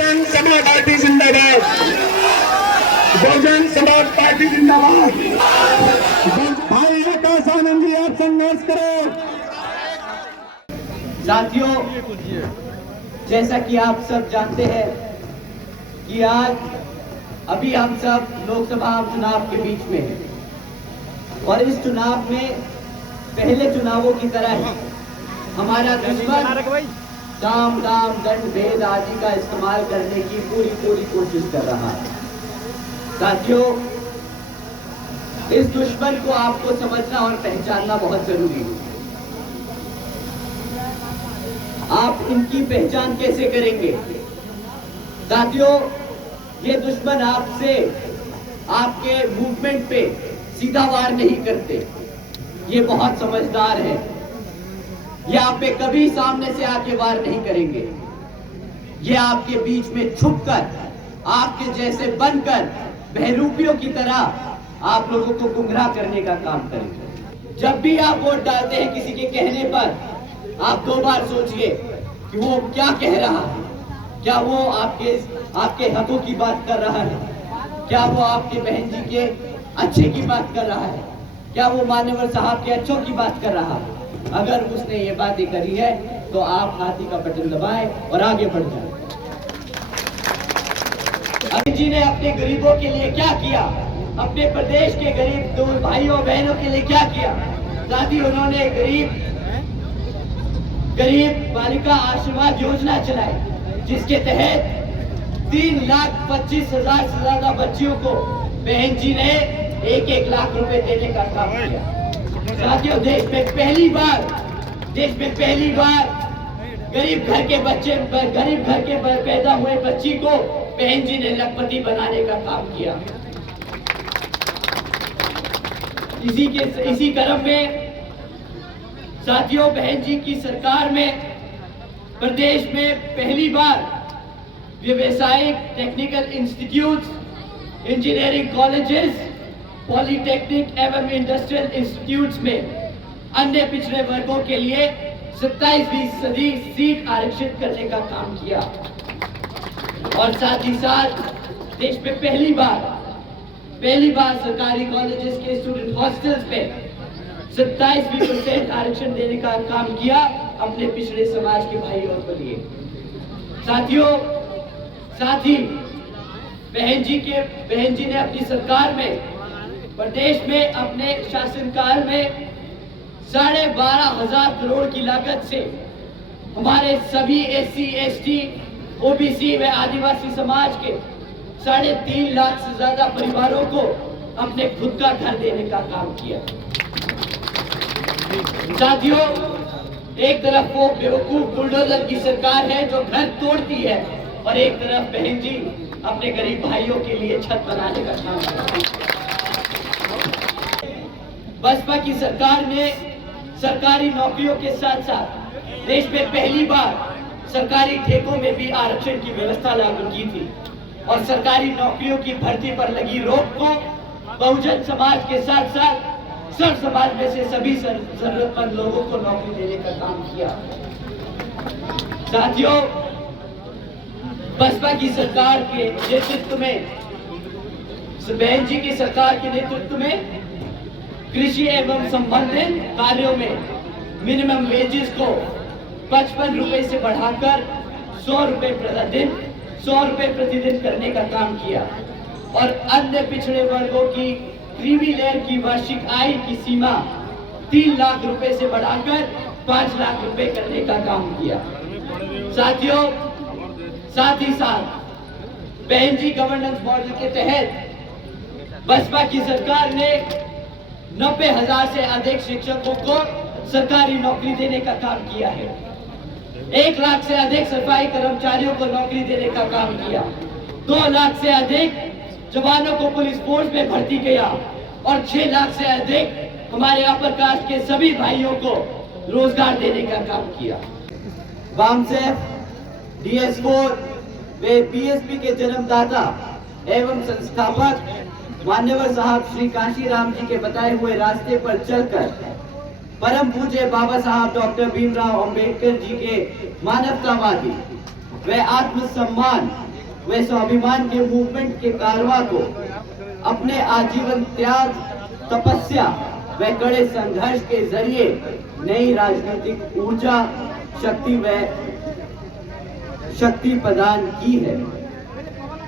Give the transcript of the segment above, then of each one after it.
Bahujan Samaj party जिंदाबाद, Bahujan Samaj party जिंदाबाद। भाई आकाश आनंद जी, आप संघर्ष करो। साथियों, जैसा कि आप सब जानते हैं कि आज अभी हम सब लोकसभा चुनाव के बीच में हैं और इस चुनाव में पहले चुनावों की तरह ही हमारा दुश्मन साम दाम दंड भेद आदि का इस्तेमाल करने की पूरी कोशिश कर रहा है। साथियों, इस दुश्मन को आपको समझना और पहचानना बहुत जरूरी है। आप इनकी पहचान कैसे करेंगे? साथियों, ये दुश्मन आपसे, आपके मूवमेंट पे सीधा वार नहीं करते। ये बहुत समझदार है। ये आप पे कभी सामने से आके वार नहीं करेंगे। ये आपके बीच में छुपकर, आपके जैसे बनकर, बहरूपियों की तरह आप लोगों को गुमराह करने का काम करेंगे। जब भी आप वोट डालते हैं किसी के कहने पर, आप 2 बार सोचिए कि वो क्या कह रहा है। क्या वो आपके हकों की बात कर रहा है? क्या वो आपके बहन जी के अच्छे की बात कर रहा है? क्या वो मान्यवर साहब के अच्छों की बात कर रहा है? अगर उसने ये बातें करी है तो आप हाथी का बटन दबाएं और आगे बढ़ जाएं। अभी जी ने अपने गरीबों के लिए क्या किया? अपने प्रदेश के गरीब भाइयों बहनों के लिए क्या किया? साथ ही उन्होंने गरीब बालिका आशीर्वाद योजना चलाई, जिसके तहत 3,25,000 से ज्यादा बच्चियों को बहन जी ने 1-1 लाख रुपए देने का काम किया। साथियों, देश में पहली बार गरीब घर के पैदा हुए बच्ची को बहन जी ने लखपति बनाने का काम किया। इसी क्रम में साथियों, बहन जी की सरकार में प्रदेश में पहली बार व्यवसायिक technical institute, engineering colleges, polytechnic एवं इंडस्ट्रियल इंस्टीट्यूट्स में अन्य पिछड़े वर्गों के लिए 27% सीट आरक्षित करने का काम किया। और साथ ही साथ देश में पहली बार सरकारी कॉलेजेस के स्टूडेंट हॉस्टल्स में 27% आरक्षण देने का काम किया अपने पिछड़े समाज के भाइयों के लिए। साथियों, साथ ही बहन जी ने अपनी सरकार में प्रदेश में अपने शासनकाल में 12,500 करोड़ की लागत से हमारे सभी SC, ST, OBC व आदिवासी समाज के 3.5 लाख से ज्यादा परिवारों को अपने खुद का घर देने का काम किया। साथियों, एक तरफ वो बेवकूफ बुलडोजर की सरकार है जो घर तोड़ती है और एक तरफ बहन जी अपने गरीब भाइयों के लिए छत बनाने का काम करती है। बसपा की सरकार ने सरकारी नौकरियों के साथ साथ देश में पहली बार सरकारी ठेकों में भी आरक्षण की व्यवस्था लागू की थी और सरकारी नौकरियों की भर्ती पर लगी रोक को बहुजन समाज के साथ साथ सर्व समाज में से सभी जरूरतमंद लोगों को नौकरी देने का काम किया। साथियों, बसपा की सरकार के नेतृत्व में, बहन जी की सरकार के नेतृत्व में कृषि एवं संबंधित कार्यों में मिनिमम वेजेस को 55 रुपए से बढ़ाकर 100 रुपए प्रतिदिन करने का काम किया और अन्य पिछड़े वर्गों की क्रीमी लेयर की वार्षिक आय की सीमा 3 लाख रुपए से बढ़ाकर 5 लाख रुपए करने का काम किया। साथियों, साथ ही साथ बहन जी गवर्नेंस मॉडल के तहत बसपा की सरकार ने 90,000 से अधिक शिक्षकों को सरकारी नौकरी देने का काम किया है। 1 लाख से अधिक सफाई कर्मचारियों को नौकरी देने का काम किया। 2 लाख से अधिक जवानों को पुलिस फोर्स में भर्ती किया और 6 लाख से अधिक हमारे अपर कास्ट के सभी भाइयों को रोजगार देने का काम किया। वामसेफ, DS4 वे PSP के जन्मदाता एवं संस्थापक मान्यवर साहब श्री कांशीराम जी के बताए हुए रास्ते पर चलकर परम पूज्य बाबा साहब डॉक्टर भीमराव अंबेडकर जी के मानवतावादी व व आत्मसम्मान व स्वाभिमान के मूवमेंट के कारवां को अपने आजीवन त्याग, तपस्या व कड़े संघर्ष के जरिए नई राजनीतिक ऊर्जा, शक्ति प्रदान की है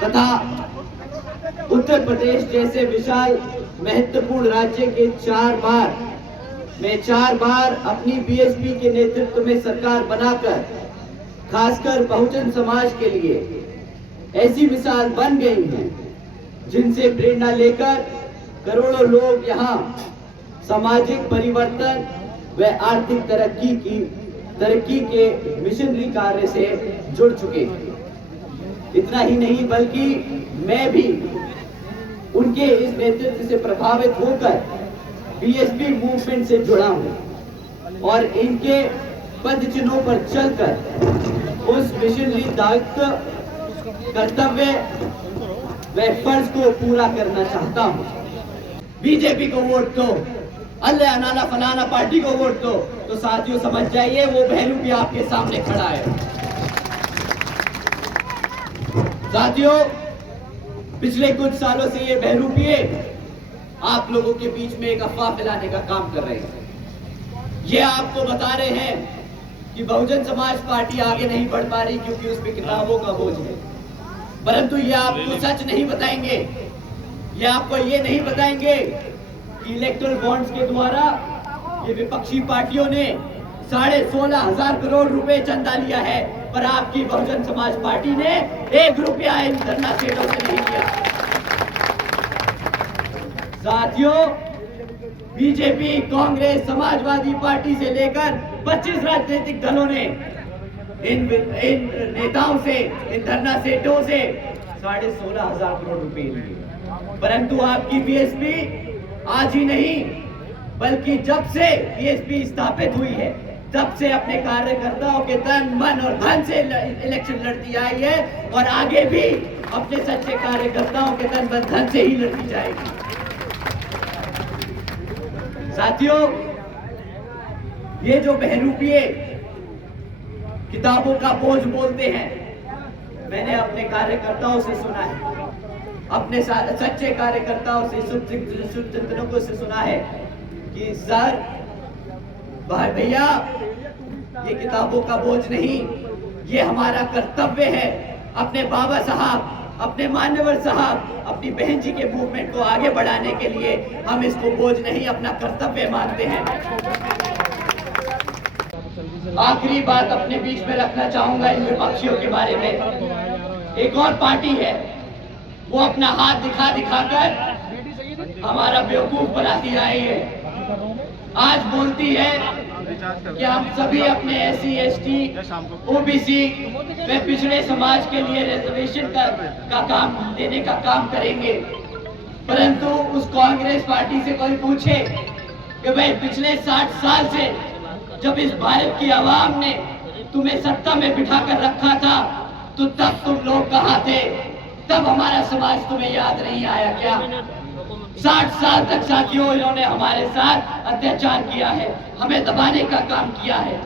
तथा उत्तर प्रदेश जैसे विशाल महत्वपूर्ण राज्य के चार बार अपनी बीएसपी के नेतृत्व में सरकार बनाकर खासकर बहुजन समाज के लिए ऐसी मिसाल बन गई हैं जिनसे प्रेरणा लेकर करोड़ों लोग यहाँ सामाजिक परिवर्तन व आर्थिक तरक्की के मिशनरी कार्य से जुड़ चुके हैं। इतना ही नहीं बल्कि मैं भी उनके इस नेतृत्व से प्रभावित होकर बीएसपी मूवमेंट से जुड़ा हूं और इनके पद चिन्हों पर चलकर उस मिशनरी दायित्व, कर्तव्य व फर्ज को पूरा करना चाहता हूं। बीजेपी को वोट दो, अल्लाह अनाना फलाना पार्टी को वोट दो, तो साथियों समझ जाइए वो बहरू भी आपके सामने खड़ा है। साथियों, पिछले कुछ सालों से ये बहरूपिये आप लोगों के बीच में एक अफवाह फैलाने का काम कर रहे हैं। ये आपको बता रहे हैं कि बहुजन समाज पार्टी आगे नहीं बढ़ पा रही क्योंकि उस पर किताबों का बोझ है, परंतु ये आपको सच नहीं बताएंगे। ये आपको ये नहीं बताएंगे कि इलेक्टोरल बॉन्ड्स के द्वारा ये विपक्षी पार्टियों ने 16,500 करोड़ रुपए चंदा लिया है, पर आपकी बहुजन समाज पार्टी ने 1 रुपया इन धरना सेठों से नहीं लिया। साथियों, बीजेपी, कांग्रेस, समाजवादी पार्टी से लेकर 25 राजनीतिक दलों ने इन नेताओं से, इन धरना सेठों से 16,500 करोड़ रुपए लिए, परंतु आपकी बीएसपी आज ही नहीं बल्कि जब से बीएसपी स्थापित हुई है तब से अपने कार्यकर्ताओं के तन, मन और धन से इलेक्शन लड़ती आई है और आगे भी अपने सच्चे कार्यकर्ताओं के तन, मन, धन से ही लड़ती जाएगी। साथियों, ये जो बहरूपिये किताबों का बोझ बोलते हैं, मैंने अपने कार्यकर्ताओं से सुना है, अपने सच्चे कार्यकर्ताओं से, शुभचिंतकों से सुना है कि सर, भाई भैया, ये किताबों का बोझ नहीं, ये हमारा कर्तव्य है। अपने बाबा साहब, अपने मान्यवर साहब, अपनी बहन जी के मूवमेंट को आगे बढ़ाने के लिए हम इसको बोझ नहीं, अपना कर्तव्य मानते हैं। आखिरी बात अपने बीच में रखना चाहूंगा इन विपक्षियों के बारे में। एक और पार्टी है, वो अपना हाथ दिखाकर हमारा बेवकूफ बनाती आई है। आज बोलती है कि हम सभी अपने SC, ST, OBC व पिछड़े समाज के लिए रिजर्वेशन का काम देने का काम करेंगे, परंतु उस कांग्रेस पार्टी से कोई पूछे कि भाई पिछले 60 साल से जब इस भारत की आवाम ने तुम्हें सत्ता में बिठा कर रखा था तो तब तुम लोग कहाँ थे? तब हमारा समाज तुम्हें याद नहीं आया क्या? 60 साल तक साथियों इन्होंने हमारे साथ अत्याचार किया है, हमें दबाने का काम किया है।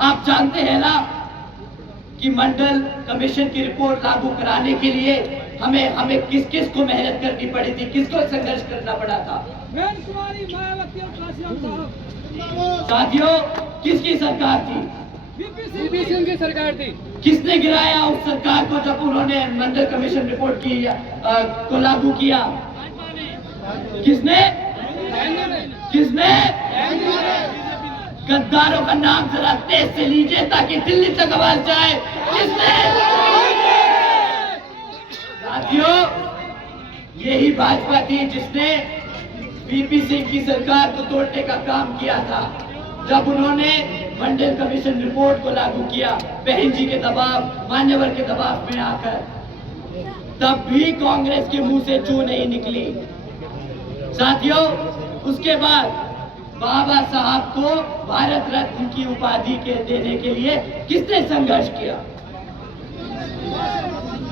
आप जानते हैं ना कि मंडल कमीशन की रिपोर्ट लागू कराने के लिए हमें किस किस को मेहनत करनी पड़ी थी, किसको संघर्ष करना पड़ा था? साथियों, किसकी सरकार थी? बीपीसी की सरकार थी। किसने गिराया उस सरकार को जब उन्होंने मंडल कमीशन रिपोर्ट को लागू किया? किसने? गद्दारों का नाम जरा तेज से लीजिए ताकि दिल्ली तक आवाज जाए। किसने? साथियों, यही भाजपा थी जिसने वीपी सिंह की सरकार को तोड़ने का काम किया था। जब उन्होंने मंडल कमीशन रिपोर्ट को लागू किया, बहन जी के दबाव, मान्यवर के दबाव में आकर, तब भी कांग्रेस के मुंह से चू नहीं निकली। साथियों, उसके बाद बाबा साहब को भारत रत्न की उपाधि के देने के लिए किसने संघर्ष किया?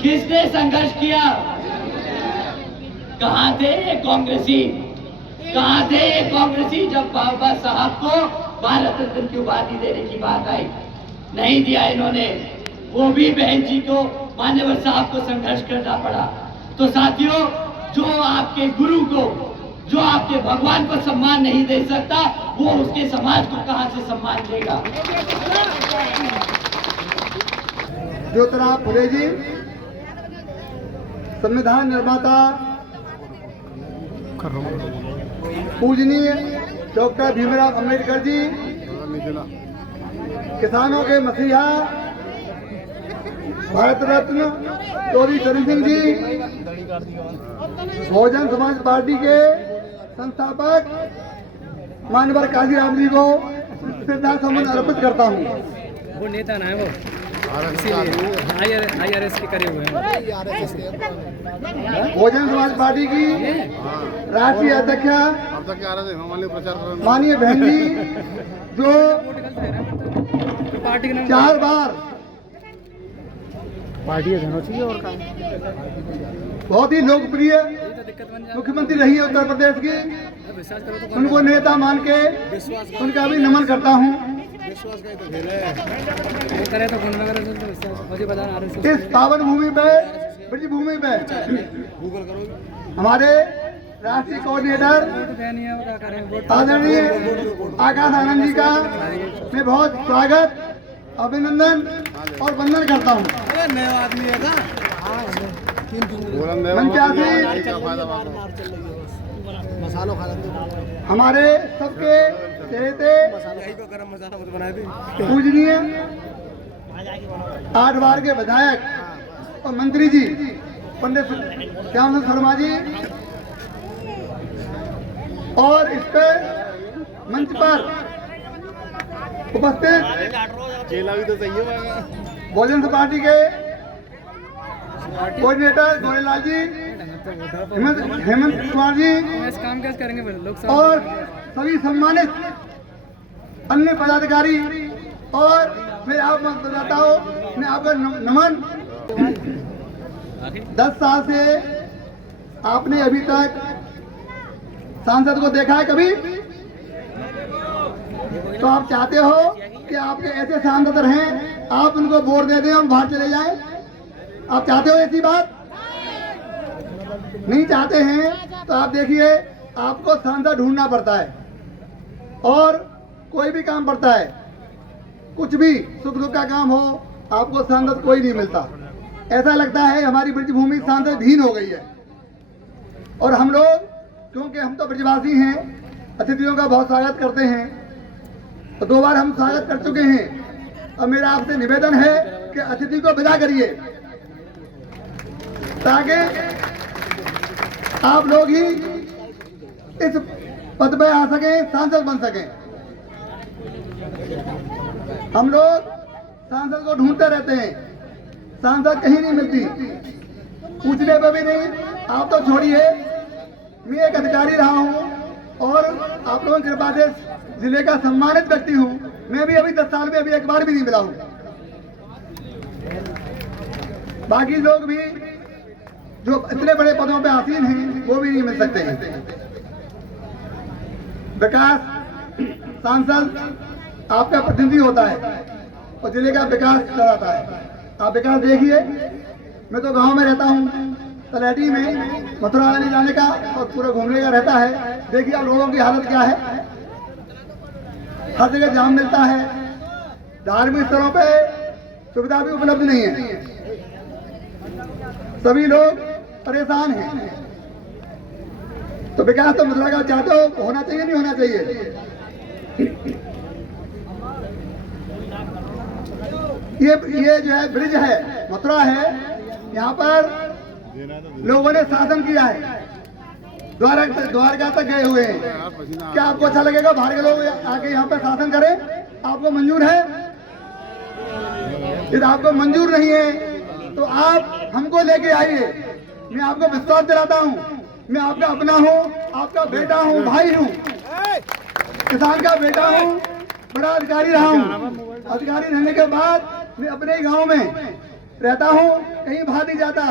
किसने संघर्ष किया? कहां थे ये कांग्रेसी? कहां थे ये कांग्रेसी जब बाबा साहब को भारत रत्न की उपाधि देने की बात आई? नहीं दिया इन्होंने। वो भी बहन जी को, मान्यवर साहब को संघर्ष करना पड़ा। तो साथियों, जो आपके गुरु को, जो आपके भगवान को सम्मान नहीं दे सकता, वो उसके समाज को कहां से सम्मान देगा। ज्योतिराव फुले जी, संविधान निर्माता पूजनीय डॉक्टर भीमराव अंबेडकर जी, किसानों के मसीहा भारत रत्न चौधरी चरण सिंह जी, बहुजन समाज पार्टी के संस्थापक मानवर काशीराम जी को श्रद्धा सुमन अर्पित करता हूँ। वो नेता ना है वो, इसीलिए IRS के करे हुए हैं। बहुजन समाज पार्टी की राष्ट्रीय अध्यक्ष माननीय बहन जी, जो पार्टी के नाम 4 बार पार्टी होना चाहिए और का बहुत ही लोकप्रिय दिक्कत बन जाए। मुख्यमंत्री रही है उत्तर प्रदेश की, विश्वास करो तो उनको नेता मान के उनका भी नमन करता हूँ। वो करे तो कौन वगैरह से विश्वास मुझे बता RSS इस पावन भूमि पे, ब्रज भूमि पे हमारे राष्ट्रीय कोऑर्डिनेटर आदरणीय आकाश आनंद जी का मैं बहुत स्वागत, अभिनंदन और वंदन करता हूँ। हमारे सबके चहेते पूजनीय 8 बार के विधायक और मंत्री जी पंडित श्याम शर्मा जी, और इस पे मंच पर उपस्थित बहुजन समाज पार्टी के कोऑर्डिनेटर गोरेलाल जी, हेमंत कुमार जी, इस काम कैसे करेंगे लोग और सभी सम्मानित अन्य पदाधिकारी, और मैं आप बताता हूँ, मैं आपका नमन। 10 साल से आपने अभी तक सांसद को देखा है कभी? तो आप चाहते हो कि आपके ऐसे सांसद रहें, आप उनको वोट दे दें और बाहर चले जाएं? आप चाहते हो ऐसी बात? नहीं चाहते हैं तो आप देखिए, आपको सांसद ढूंढना पड़ता है और कोई भी काम पड़ता है, कुछ भी सुख दुख का काम हो, आपको सांसद कोई नहीं मिलता। ऐसा लगता है हमारी ब्रजभूमि सांसद भीन हो गई है। और हम लोग, क्योंकि हम तो ब्रजवासी हैं, अतिथियों का बहुत स्वागत करते हैं, तो 2 बार हम स्वागत कर चुके हैं। और मेरा आपसे निवेदन है कि अतिथि को विदा करिए, ताकि आप लोग ही इस पद पे आ सकें, सांसद बन सकें। हम लोग सांसद को ढूंढते रहते हैं, सांसद कहीं नहीं मिलती, पूछने पर भी नहीं। आप तो छोड़िए, मैं एक अधिकारी रहा हूं और आप लोगों की कृपा से जिले का सम्मानित व्यक्ति हूं। मैं भी अभी 10 साल में अभी एक बार भी नहीं मिला हूं। बाकी लोग भी जो इतने बड़े पदों पे आसीन हैं, वो भी नहीं मिल सकते हैं। विकास सांसद आपका प्रतिनिधि होता है और जिले का विकास कराता है। आप विकास देखिए, मैं तो गांव में रहता हूँ, तलहटी में मथुरा आने जाने का और पूरा घूमने का रहता है। देखिए आप लोगों की हालत क्या है, हर जगह जाम मिलता है, धार्मिक स्थलों पे सुविधा भी उपलब्ध नहीं है, सभी लोग परेशान हैं। तो विकास तो मथुरा का चाहते हो, होना चाहिए नहीं होना चाहिए? ये जो है ब्रिज है, मथुरा है, यहाँ पर लोगों ने शासन किया है, द्वारका तक गए हुए हैं। क्या आपको अच्छा लगेगा बाहर के लोग आके यहाँ पर शासन करें? आपको मंजूर है? यदि आपको मंजूर नहीं है तो आप हमको लेके आइए। मैं आपको विश्वास दिलाता हूँ, मैं आपका अपना हूँ, आपका बेटा हूँ, भाई हूँ, किसान का बेटा हूँ, बड़ा अधिकारी रहा हूँ। अधिकारी रहने के बाद मैं अपने ही गाँव में रहता हूँ, कहीं बाहर नहीं जाता।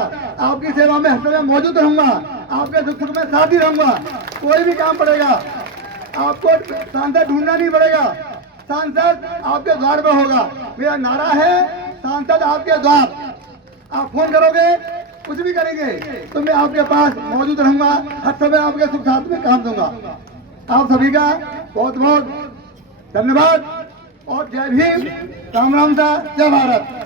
आपकी सेवा में हर समय मौजूद रहूंगा, आपके दुख सुख में साथ ही रहूंगा। कोई भी काम पड़ेगा, आपको सांसद ढूंढना नहीं पड़ेगा, सांसद आपके द्वार पे होगा। मेरा नारा है, सांसद आपके द्वार, आप फोन करोगे, कुछ भी करेंगे तो मैं आपके पास मौजूद रहूंगा, हर समय आपके सुख साथ में काम दूंगा। आप सभी का बहुत बहुत धन्यवाद और जय भीम, राम राम सा, जय भारत।